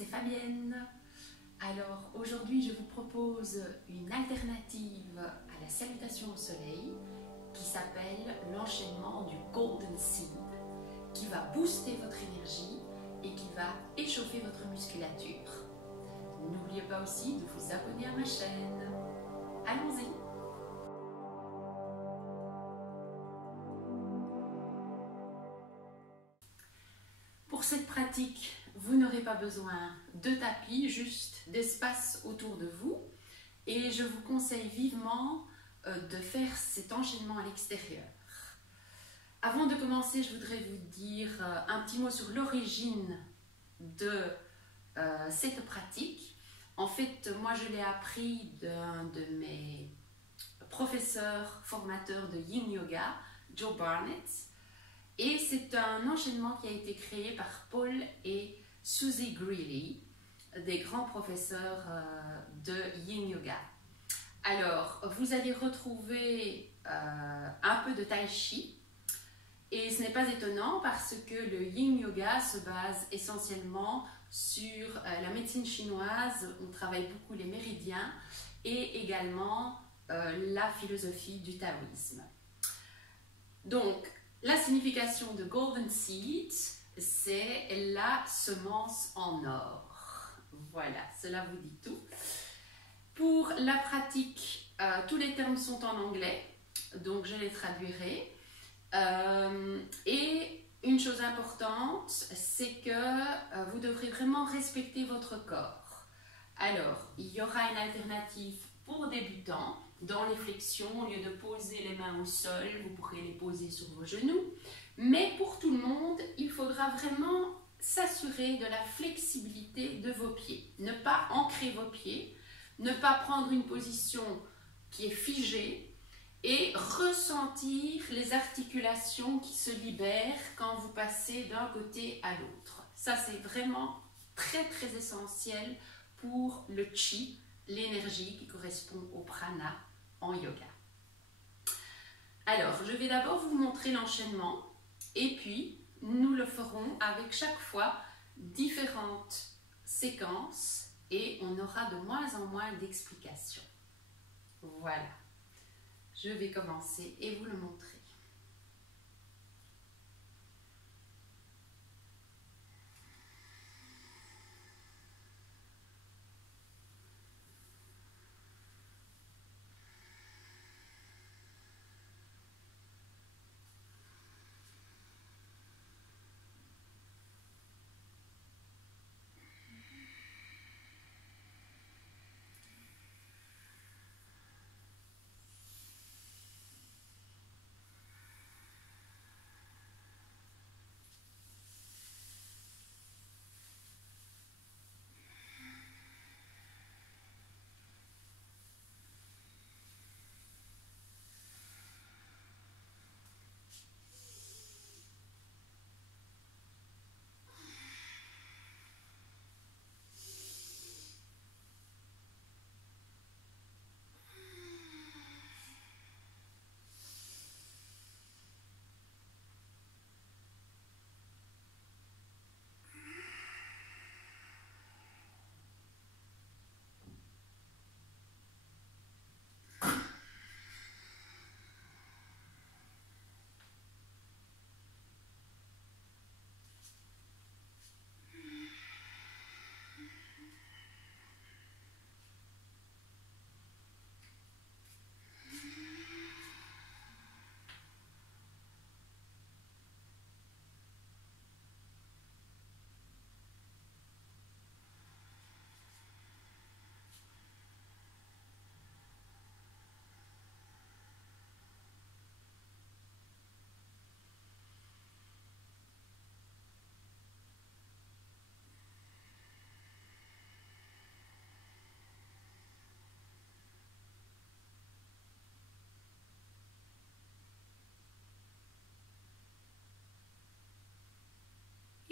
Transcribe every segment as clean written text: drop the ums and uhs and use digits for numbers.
c'est Fabienne. Alors aujourd'hui je vous propose une alternative à la salutation au soleil qui s'appelle l'enchaînement du Golden Seed, qui va booster votre énergie et qui va échauffer votre musculature. N'oubliez pas aussi de vous abonner à ma chaîne. Allons-y! Pour cette pratique, vous n'aurez pas besoin de tapis, juste d'espace autour de vous. Et je vous conseille vivement de faire cet enchaînement à l'extérieur. Avant de commencer, je voudrais vous dire un petit mot sur l'origine de cette pratique. En fait, moi je l'ai appris d'un de mes professeurs formateurs de Yin Yoga, Joe Barnett. Et c'est un enchaînement qui a été créé par Paul et Susie Greeley, des grands professeurs de Yin Yoga. Alors, vous allez retrouver un peu de Tai Chi, et ce n'est pas étonnant parce que le Yin Yoga se base essentiellement sur la médecine chinoise. On travaille beaucoup les méridiens et également la philosophie du taoïsme. Donc, la signification de Golden Seed, c'est la semence en or. Voilà, cela vous dit tout. Pour la pratique, tous les termes sont en anglais, donc je les traduirai. Et une chose importante, c'est que vous devrez vraiment respecter votre corps. Alors, il y aura une alternative pour débutants. Dans les flexions, au lieu de poser les mains au sol, vous pourrez les poser sur vos genoux. Mais pour tout le monde, il faudra vraiment s'assurer de la flexibilité de vos pieds. Ne pas ancrer vos pieds, ne pas prendre une position qui est figée et ressentir les articulations qui se libèrent quand vous passez d'un côté à l'autre. Ça, c'est vraiment très très essentiel pour le chi, l'énergie qui correspond au prana en yoga. Alors, je vais d'abord vous montrer l'enchaînement et puis nous le ferons avec chaque fois différentes séquences et on aura de moins en moins d'explications. Voilà, je vais commencer et vous le montrer.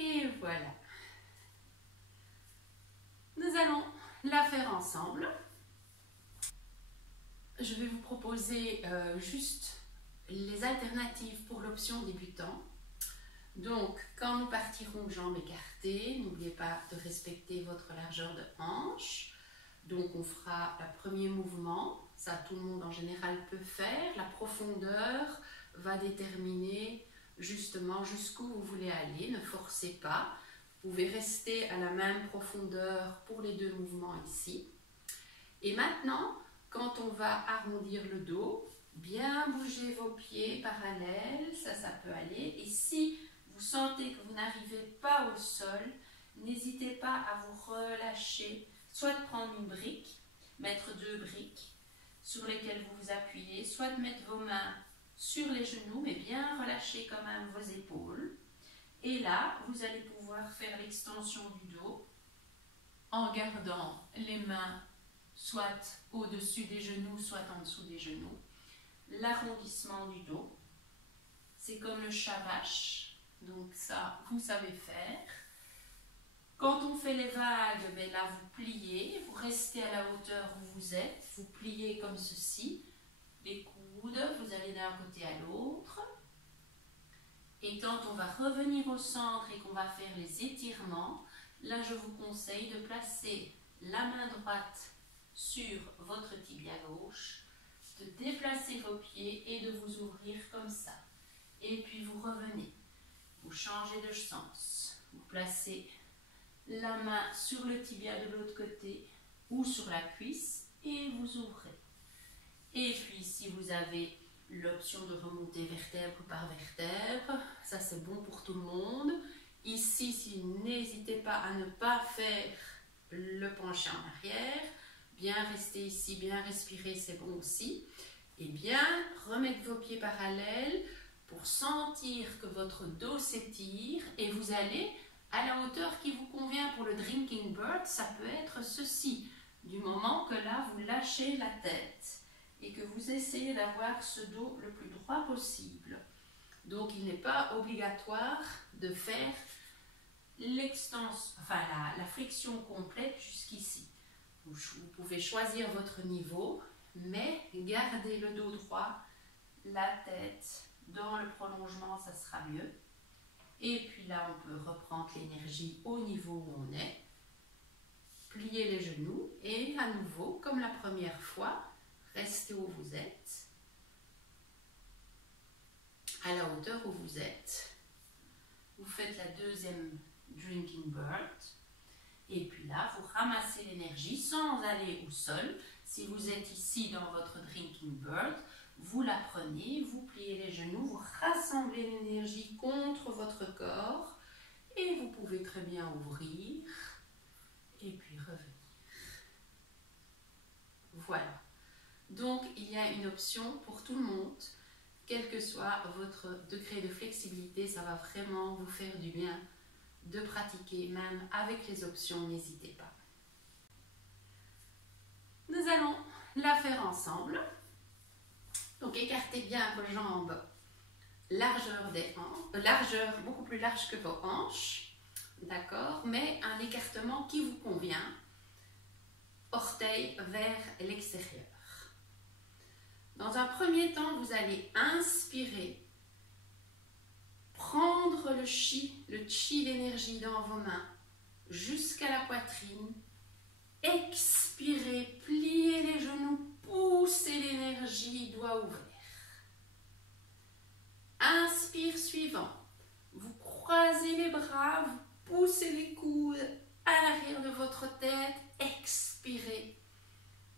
Et voilà. Nous allons la faire ensemble. Je vais vous proposer juste les alternatives pour l'option débutant. Donc, quand nous partirons jambes écartées, écarté. N'oubliez pas de respecter votre largeur de hanche. Donc on fera le premier mouvement, ça tout le monde en général peut faire. La profondeur va déterminer justement jusqu'où vous voulez aller, ne forcez pas. Vous pouvez rester à la même profondeur pour les deux mouvements ici. Et maintenant, quand on va arrondir le dos, bien bouger vos pieds parallèles, ça peut aller. Et si vous sentez que vous n'arrivez pas au sol, n'hésitez pas à vous relâcher, soit de prendre une brique, mettre 2 briques sur lesquelles vous vous appuyez, soit de mettre vos mains sur les genoux, mais bien relâcher quand même vos épaules. Et là, vous allez pouvoir faire l'extension du dos en gardant les mains soit au-dessus des genoux, soit en dessous des genoux. L'arrondissement du dos, c'est comme le chat vache, donc ça, vous savez faire. Quand on fait les vagues, ben là, vous pliez, vous restez à la hauteur où vous êtes, vous pliez comme ceci, les coudes, vous allez d'un côté à l'autre. Et quand on va revenir au centre et qu'on va faire les étirements, là, je vous conseille de placer la main droite sur votre tibia gauche, de déplacer vos pieds et de vous ouvrir comme ça. Et puis vous revenez, vous changez de sens, vous placez la main sur le tibia de l'autre côté ou sur la cuisse et vous ouvrez. Et puis si vous avez l'option de remonter vertèbre par vertèbre, ça c'est bon pour tout le monde. Ici, n'hésitez pas à ne pas faire le penché en arrière, bien rester ici, bien respirer, c'est bon aussi. Et bien remettre vos pieds parallèles pour sentir que votre dos s'étire et vous allez à la hauteur qui vous convient. Pour le Drinking Bird, ça peut être ceci, du moment que là vous lâchez la tête et que vous essayez d'avoir ce dos le plus droit possible. Donc il n'est pas obligatoire de faire l'extension, enfin la flexion complète jusqu'ici. Vous pouvez choisir votre niveau, mais gardez le dos droit, la tête dans le prolongement, ça sera mieux. Et puis là, on peut reprendre l'énergie au niveau où on est. Pliez les genoux et à nouveau, comme la première fois, restez où vous êtes, à la hauteur où vous êtes. Vous faites la deuxième Drinking Bird. Et puis là, vous ramassez l'énergie sans aller au sol. Si vous êtes ici dans votre Drinking Bird, vous la prenez, vous pliez les genoux, vous rassemblez l'énergie contre votre corps et vous pouvez très bien ouvrir et puis revenir. Voilà. Donc, il y a une option pour tout le monde. Quel que soit votre degré de flexibilité, ça va vraiment vous faire du bien de pratiquer, même avec les options, n'hésitez pas. Nous allons la faire ensemble. Donc écartez bien vos jambes, largeur des hanches, largeur beaucoup plus large que vos hanches, d'accord, mais un écartement qui vous convient, orteils vers l'extérieur. Dans un premier temps, vous allez inspirer, prendre le chi, l'énergie dans vos mains jusqu'à la poitrine, expirez, pliez les genoux, poussez l'énergie, doigt ouvert. Inspire suivant, vous croisez les bras, vous poussez les coudes à l'arrière de votre tête, expirez.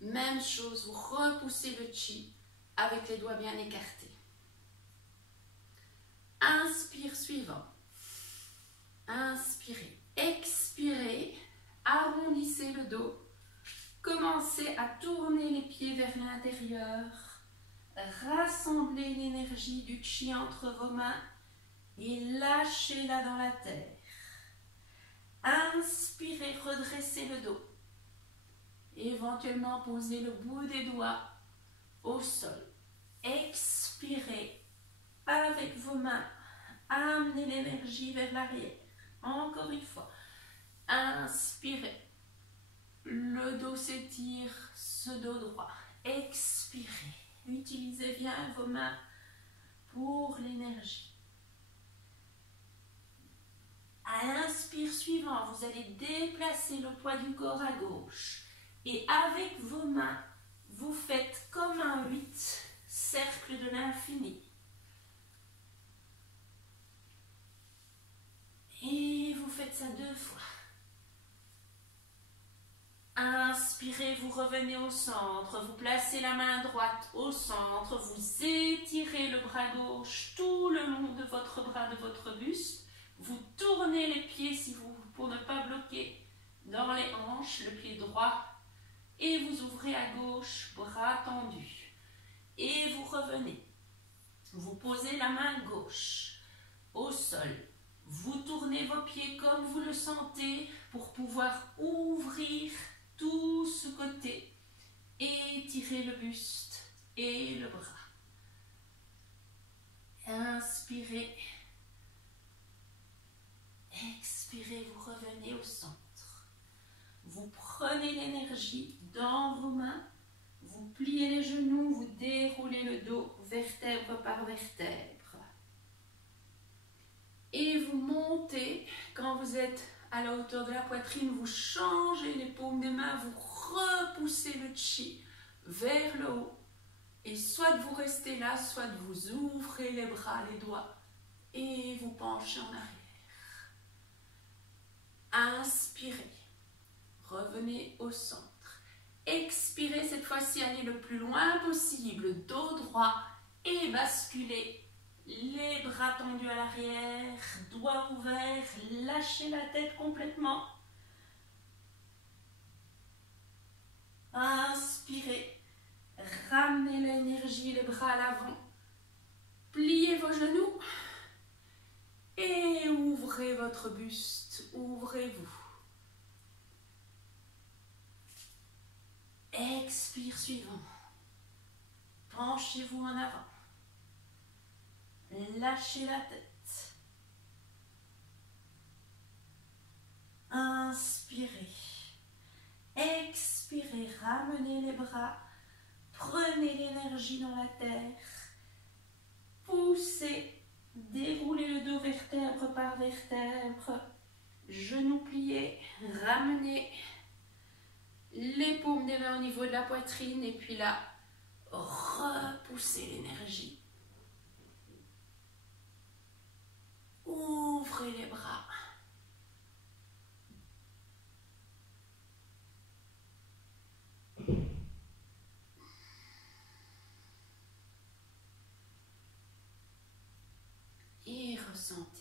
Même chose, vous repoussez le chi avec les doigts bien écartés. Inspire suivant, inspirez, expirez, arrondissez le dos. Commencez à tourner les pieds vers l'intérieur. Rassemblez l'énergie du chi entre vos mains et lâchez-la dans la terre. Inspirez, redressez le dos. Éventuellement, posez le bout des doigts au sol. Expirez avec vos mains. Amenez l'énergie vers l'arrière. Encore une fois. Inspirez. Le dos s'étire, ce dos droit. Expirez. Utilisez bien vos mains pour l'énergie. À l'inspire suivant, vous allez déplacer le poids du corps à gauche. Et avec vos mains, vous faites comme un 8, cercle de l'infini. Et vous faites ça 2 fois. Inspirez, vous revenez au centre, vous placez la main droite au centre, vous étirez le bras gauche tout le long de votre bras, de votre buste. Vous tournez les pieds pour ne pas bloquer dans les hanches, le pied droit. Et vous ouvrez à gauche, bras tendus. Et vous revenez. Vous posez la main gauche au sol. Vous tournez vos pieds comme vous le sentez pour pouvoir ouvrir tout ce côté. Étirez le buste et le bras. Inspirez. Expirez, vous revenez au centre. Vous prenez l'énergie dans vos mains. Vous pliez les genoux, vous déroulez le dos vertèbre par vertèbre. Et vous montez, quand vous êtes à la hauteur de la poitrine, vous changez les paumes des mains, vous repoussez le chi vers le haut. Et soit vous restez là, soit vous ouvrez les bras, les doigts, et vous penchez en arrière. Inspirez, revenez au centre. Expirez, cette fois-ci, allez le plus loin possible, dos droit, et basculez. Les bras tendus à l'arrière, doigts ouverts, lâchez la tête complètement. Inspirez, ramenez l'énergie, les bras à l'avant. Pliez vos genoux et ouvrez votre buste, ouvrez-vous. Expire suivant. Penchez-vous en avant. Lâchez la tête. Inspirez. Expirez. Ramenez les bras. Prenez l'énergie dans la terre. Poussez. Déroulez le dos vertèbre par vertèbre. Genoux pliés. Ramenez les paumes des mains au niveau de la poitrine. Et puis là, repoussez l'énergie. Ouvrez les bras. Et ressentez.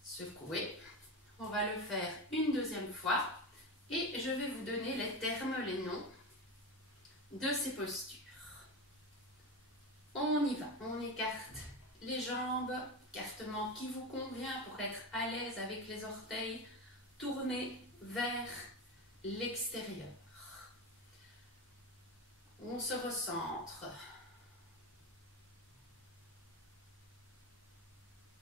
Secouez. On va le faire une deuxième fois. Et je vais vous donner les termes, les noms de ces postures. On y va, on écarte les jambes, écartement qui vous convient pour être à l'aise avec les orteils tournés vers l'extérieur. On se recentre.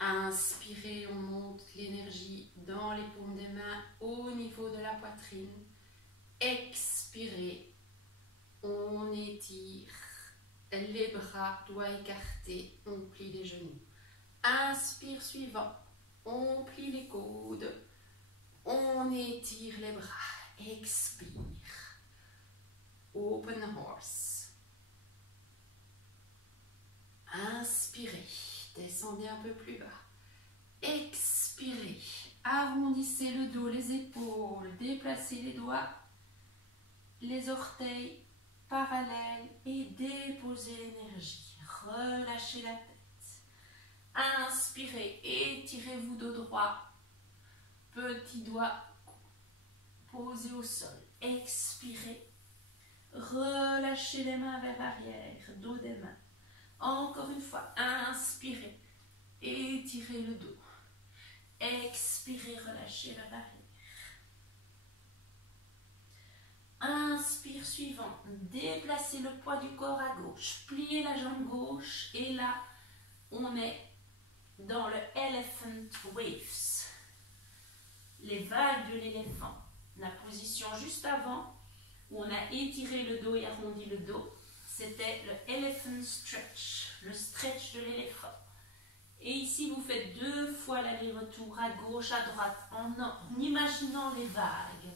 Inspirez, on monte l'énergie dans les paumes des mains au niveau de la poitrine. Expirez, on étire. Les bras, doigts écartés, on plie les genoux. Inspire suivant, on plie les coudes, on étire les bras. Expire, open horse. Inspirez, descendez un peu plus bas. Expirez, arrondissez le dos, les épaules, déplacez les doigts, les orteils parallèles et déposez l'énergie. Relâchez la tête. Inspirez, étirez-vous dos droit. Petit doigt posé au sol. Expirez. Relâchez les mains vers l'arrière, dos des mains. Encore une fois, inspirez. Étirez le dos. Expirez, relâchez vers l'arrière. Inspire suivant, déplacez le poids du corps à gauche, pliez la jambe gauche et là, on est dans le Elephant Waves, les vagues de l'éléphant. La position juste avant, où on a étiré le dos et arrondi le dos, c'était le elephant stretch, le stretch de l'éléphant. Et ici, vous faites 2 fois l'aller-retour à gauche, à droite, en imaginant les vagues.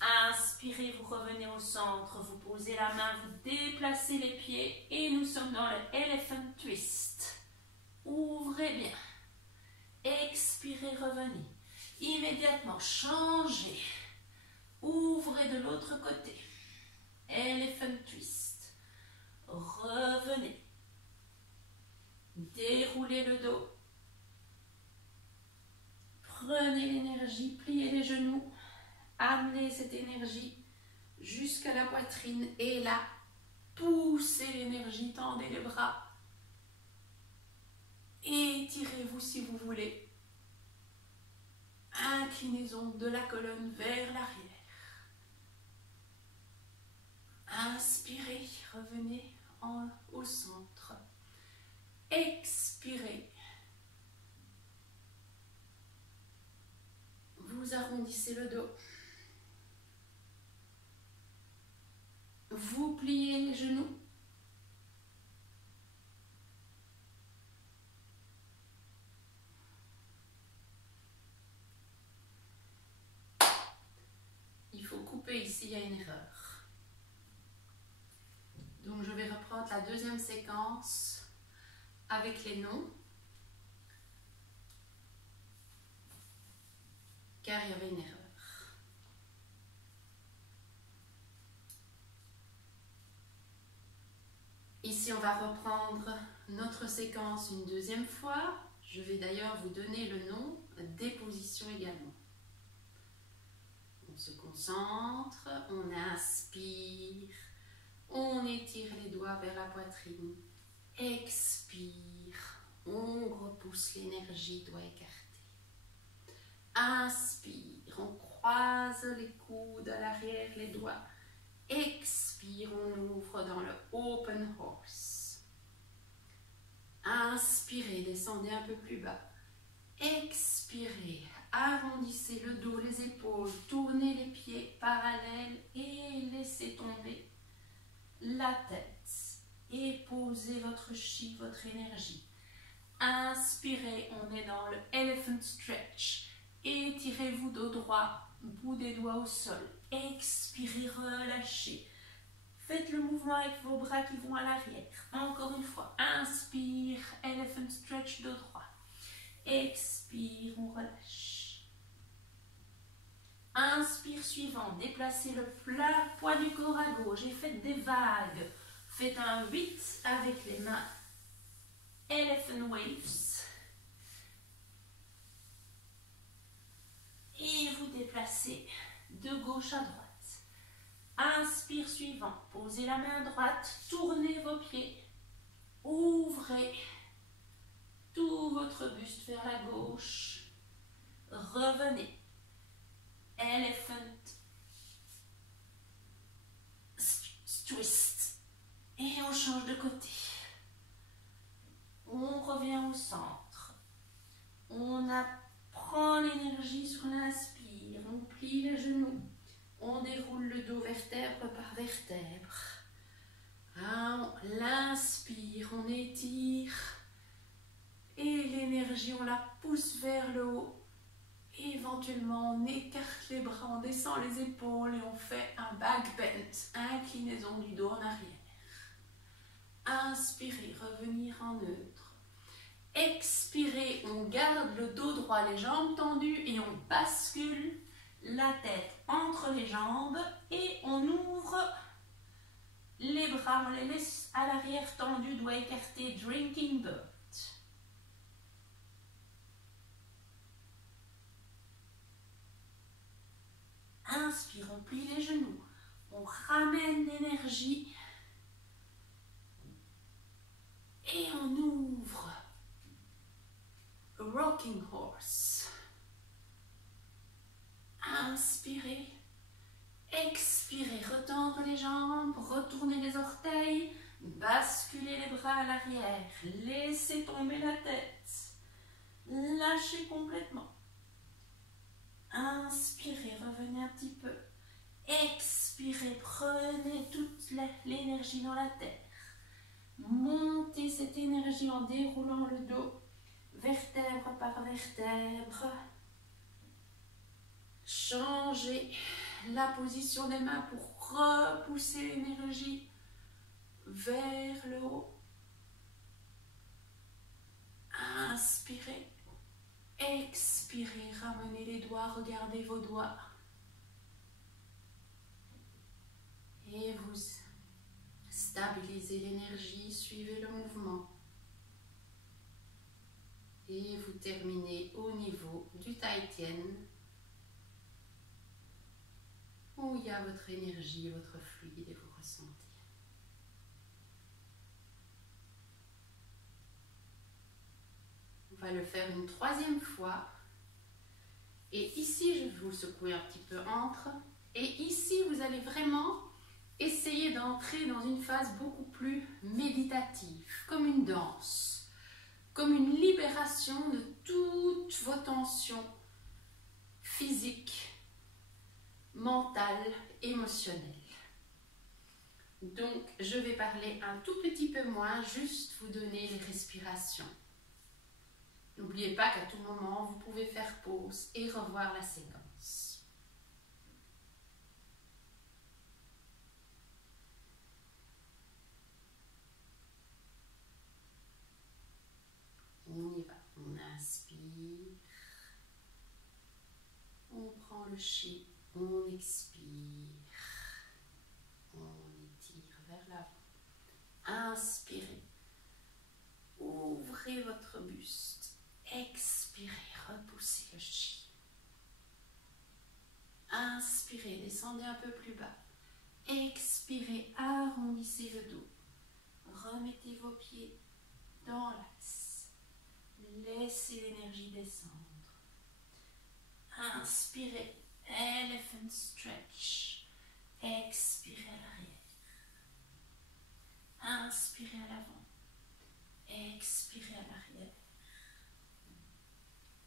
Inspirez, vous revenez au centre, vous posez la main, vous déplacez les pieds et nous sommes dans le elephant twist. Ouvrez bien. Expirez, revenez. Immédiatement, changez. Ouvrez de l'autre côté. Elephant twist. Revenez. Déroulez le dos. Prenez l'énergie, pliez les genoux. Amenez cette énergie jusqu'à la poitrine et là, poussez l'énergie, tendez les bras. Étirez-vous si vous voulez. Inclinaison de la colonne vers l'arrière. Inspirez, revenez au centre. Expirez. Vous arrondissez le dos. Vous pliez les genoux. Il faut couper ici, il y a une erreur. Donc je vais reprendre la deuxième séquence avec les noms. Car il y avait une erreur. Ici, on va reprendre notre séquence une deuxième fois. Je vais d'ailleurs vous donner le nom des positions également. On se concentre, on inspire, on étire les doigts vers la poitrine, expire, on repousse l'énergie, doigts écartés. Inspire, on croise les coudes à l'arrière, les doigts. Expire, on ouvre dans le open horse. Inspirez, descendez un peu plus bas. Expirez, arrondissez le dos, les épaules, tournez les pieds parallèles et laissez tomber la tête. Et posez votre chi, votre énergie. Inspirez, on est dans le elephant stretch. Étirez-vous dos droit, bout des doigts au sol. Expirez, relâchez. Faites le mouvement avec vos bras qui vont à l'arrière. Encore une fois, inspire, elephant stretch, dos droit. Expire, on relâche. Inspire suivant, déplacez le poids du corps à gauche et faites des vagues. Faites un 8 avec les mains. Elephant waves. Et vous déplacez de gauche à droite. Inspire suivant, posez la main droite, tournez vos pieds, ouvrez tout votre buste vers la gauche, revenez. Elephant twist. Et on change de côté. On revient au centre. On prend l'énergie sur l'inspire, on plie les genoux. On déroule le dos vertèbre par vertèbre. On l'inspire, on étire. Et l'énergie, on la pousse vers le haut. Et éventuellement, on écarte les bras, on descend les épaules et on fait un back bend, inclinaison du dos en arrière. Inspirez, revenir en neutre. Expirez, on garde le dos droit, les jambes tendues et on bascule la tête entre les jambes et on ouvre les bras, on les laisse à l'arrière tendus, doigts écartés, drinking bird. Inspire, on plie les genoux, on ramène l'énergie et on ouvre. Rocking horse. Inspirez, expirez, retendre les jambes, retournez les orteils, basculez les bras à l'arrière, laissez tomber la tête, lâchez complètement. Inspirez, revenez un petit peu. Expirez, prenez toute l'énergie dans la terre. Montez cette énergie en déroulant le dos, vertèbre par vertèbre. Changez la position des mains pour repousser l'énergie vers le haut. Inspirez, expirez, ramenez les doigts, regardez vos doigts. Et vous stabilisez l'énergie, suivez le mouvement. Et vous terminez au niveau du Tai Tien, où il y a votre énergie, votre fluide et vos ressentis. On va le faire une troisième fois. Et ici, je vais vous secouer un petit peu entre. Et ici, vous allez vraiment essayer d'entrer dans une phase beaucoup plus méditative, comme une danse, comme une libération de toutes vos tensions physiques, mentales, émotionnelles. Donc, je vais parler un tout petit peu moins, juste vous donner les respirations. N'oubliez pas qu'à tout moment, vous pouvez faire pause et revoir la séquence. On y va. On inspire. On prend le chi. On expire. On étire vers l'avant. Inspirez. Ouvrez votre buste. Expirez. Repoussez le chi. Inspirez. Descendez un peu plus bas. Expirez. Arrondissez le dos. Remettez vos pieds dans l'axe. Laissez l'énergie descendre. Inspirez, elephant stretch. Expirez à l'arrière. Inspirez à l'avant. Expirez à l'arrière.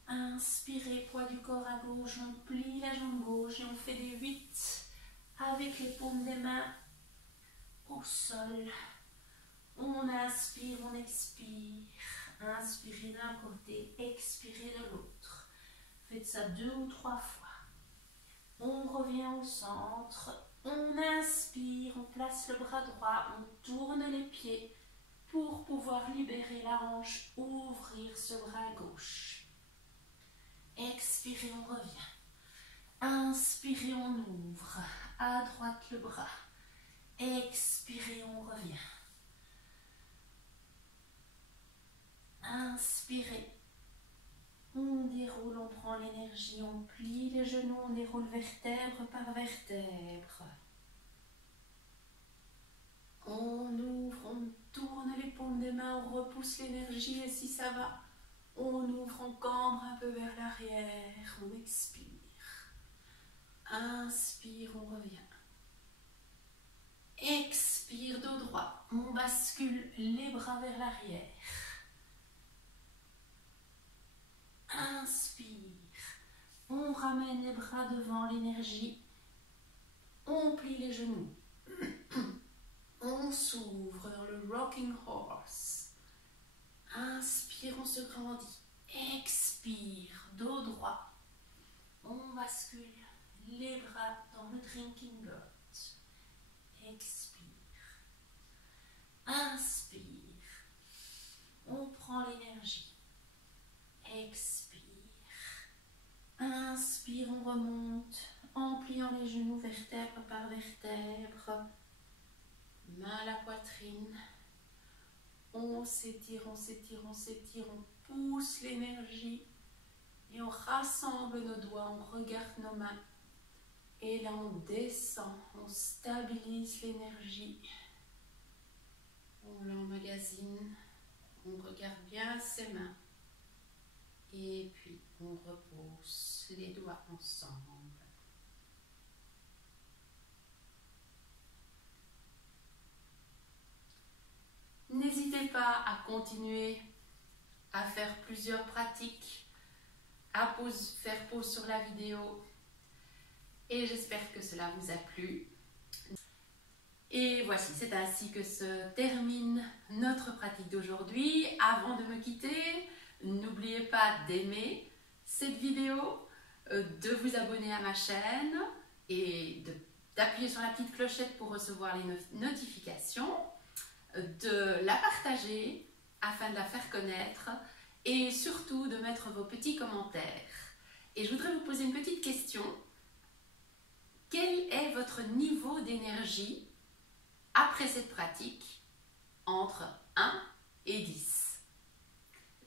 Inspirez, poids du corps à gauche. On plie la jambe gauche et on fait des 8 avec les paumes des mains au sol. On inspire, on expire. Inspirez d'un côté, expirez de l'autre. Faites ça 2 ou 3 fois. On revient au centre. On inspire, on place le bras droit, on tourne les pieds pour pouvoir libérer la hanche, ouvrir ce bras gauche. Expirez, on revient. Inspirez, on ouvre. À droite le bras. Expirez, on revient. Inspirez, on déroule, on prend l'énergie, on plie les genoux, on déroule vertèbre par vertèbre. On ouvre, on tourne les paumes des mains, on repousse l'énergie et si ça va, on ouvre, on cambre un peu vers l'arrière, on expire. Inspire, on revient. Expire, dos droit, on bascule les bras vers l'arrière. Inspire, on ramène les bras devant l'énergie, on plie les genoux, on s'ouvre dans le rocking horse. Inspire, on se grandit, expire, dos droit, on bascule les bras dans le drinking bird. Expire, inspire, on prend l'énergie. Expire. Inspire, on remonte en pliant les genoux vertèbre par vertèbre. Main à la poitrine. On s'étire, on s'étire, on s'étire. On pousse l'énergie et on rassemble nos doigts, on regarde nos mains. Et là, on descend, on stabilise l'énergie. On l'emmagasine, on regarde bien ses mains. Et puis, on repousse les doigts ensemble. N'hésitez pas à continuer à faire plusieurs pratiques, à faire pause sur la vidéo. Et j'espère que cela vous a plu. Et voici, c'est ainsi que se termine notre pratique d'aujourd'hui. Avant de me quitter, n'oubliez pas d'aimer cette vidéo, de vous abonner à ma chaîne et d'appuyer sur la petite clochette pour recevoir les notifications, de la partager afin de la faire connaître et surtout de mettre vos petits commentaires. Et je voudrais vous poser une petite question. Quel est votre niveau d'énergie après cette pratique entre 1 et 10?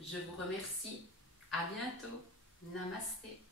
Je vous remercie. À bientôt. Namasté.